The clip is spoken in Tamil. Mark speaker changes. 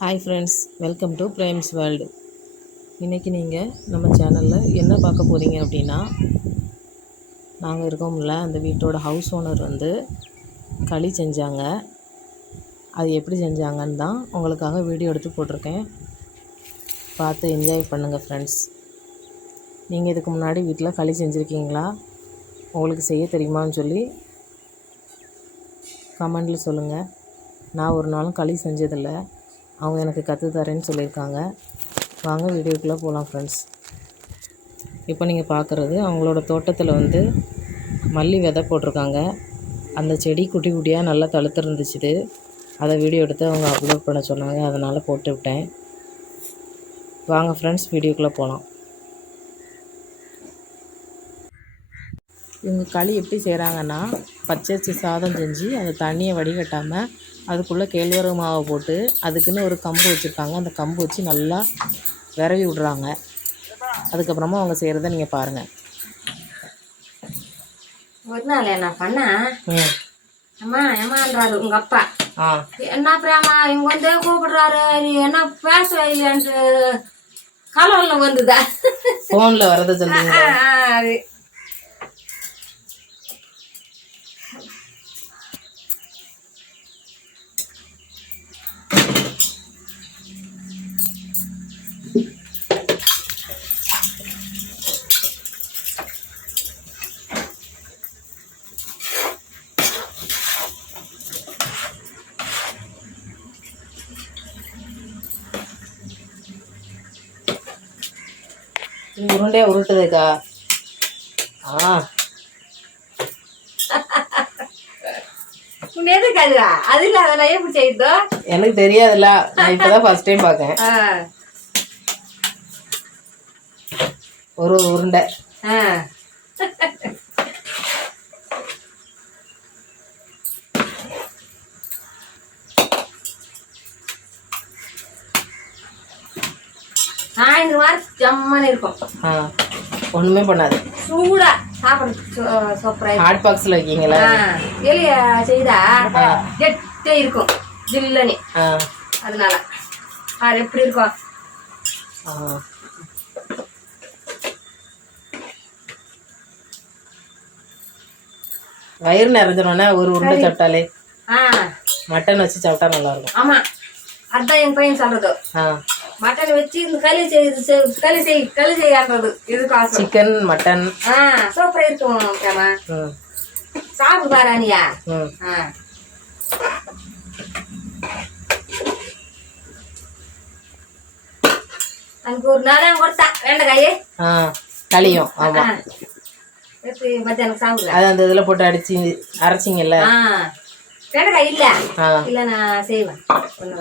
Speaker 1: Hi friends welcome to Prems world இன்றைக்கி நீங்கள் நம்ம சேனலில் என்ன பார்க்க போகிறீங்க அப்படின்னா நாங்கள் இருக்கோம்ல அந்த வீட்டோட ஹவுஸ் ஓனர் வந்து களி செஞ்சாங்க. அது எப்படி செஞ்சாங்கன்னு தான் உங்களுக்காக வீடியோ எடுத்து போட்டிருக்கேன். பார்த்து என்ஜாய் பண்ணுங்கள் ஃப்ரெண்ட்ஸ் நீங்கள் இதுக்கு முன்னாடி வீட்டில் களி செஞ்சுருக்கீங்களா? உங்களுக்கு செய்ய தெரியுமான்னு சொல்லி கமெண்டில் சொல்லுங்கள் நான் ஒரு நாளும் களி செஞ்சதில்லை. அவங்க எனக்கு கற்று தரேன்னு சொல்லியிருக்காங்க. வாங்க வீடியோக்குள்ளே போகலாம் ஃப்ரெண்ட்ஸ் இப்போ நீங்கள் பார்க்குறது அவங்களோட தோட்டத்தில் வந்து மல்லி விதை போட்டிருக்காங்க. அந்த செடி குட்டி குட்டியாக நல்லா தழுத்து அதை வீடியோ எடுத்து அவங்க அப்லோட் பண்ண சொன்னாங்க. அதனால் போட்டு விட்டேன். வாங்க ஃப்ரெண்ட்ஸ் வீடியோக்குள்ளே போகலாம் இவங்க களி எப்படி செய்கிறாங்கன்னா பச்சரிசி சாதம் செஞ்சு அந்த தண்ணியை வடிகட்டாமல் அதுக்குள்ளே கேழ்வரகு மாவை போட்டு அதுக்குன்னு ஒரு கம்பு வச்சுருக்காங்க. அந்த கம்பு வச்சு நல்லா விரவி விட்றாங்க. அதுக்கப்புறமா அவங்க செய்கிறத நீங்கள் பாருங்கள்
Speaker 2: ஒரு நாள் என்ன பண்ண? அம்மா ஏமான்றாரு உங்க அப்பா. என்ன பிரேமா இவங்க வந்து கூப்பிடுறாரு. நீ என்ன பேச இல்லைன்ட்டு கலவரில் வந்துதா?
Speaker 1: ஃபோனில் வரதை சொல்லுங்க உருண்டையாக உருட்டுதுக்கா ஆ. எனக்கு தெரியாதுல்ல. நான் இப்போ தான் ஃபஸ்ட் டைம் பார்க்கேன் ஒரு உருண்டை.
Speaker 2: சாயந்தரம் வாரம் ஜம்மன்னு இருக்கும்.
Speaker 1: ஆ ஒன்றுமே பண்ணாது.
Speaker 2: சூடா சாப்பிட சூப்பரா
Speaker 1: ஹாட் பாக்ஸில் வைக்கீங்களா
Speaker 2: எலிய செய்தா கெட்டே இருக்கும் ஜில்லனி அதனால அது எப்படி இருக்கும்
Speaker 1: வயிறு நிறைஞ்சிரோன்னே ஒரு உருண்டை சாப்பிட்டாலே மட்டன் வச்சு சாப்பிட்டா நல்லா இருக்கும்.
Speaker 2: ஆமா. அதான் என் பையன் சொல்றது. மட்டன் வச்சு இந்த களி செய்து செய்- களி செய் களி செய்யாடுறது இதுக்கு ஆசை
Speaker 1: சிக்கன் மட்டன்
Speaker 2: ஆ சூப்பரா இருக்கும் கேமா
Speaker 1: ம்.
Speaker 2: சாப்பிட்டு பாரு அனியா.
Speaker 1: ம்.
Speaker 2: ஆ. அன்னைக்கு ஒரு நாள் கொடுத்தா. வெண்டைக்காயே.
Speaker 1: ஆ களியும்
Speaker 2: சாப்பிடல?
Speaker 1: அது அந்த இதில் போட்டு அடிச்சு அரைச்சிங்கல்ல?
Speaker 2: வெண்டைக்காய் இல்ல. இல்ல நான் செய்வேன். ஒண்ணு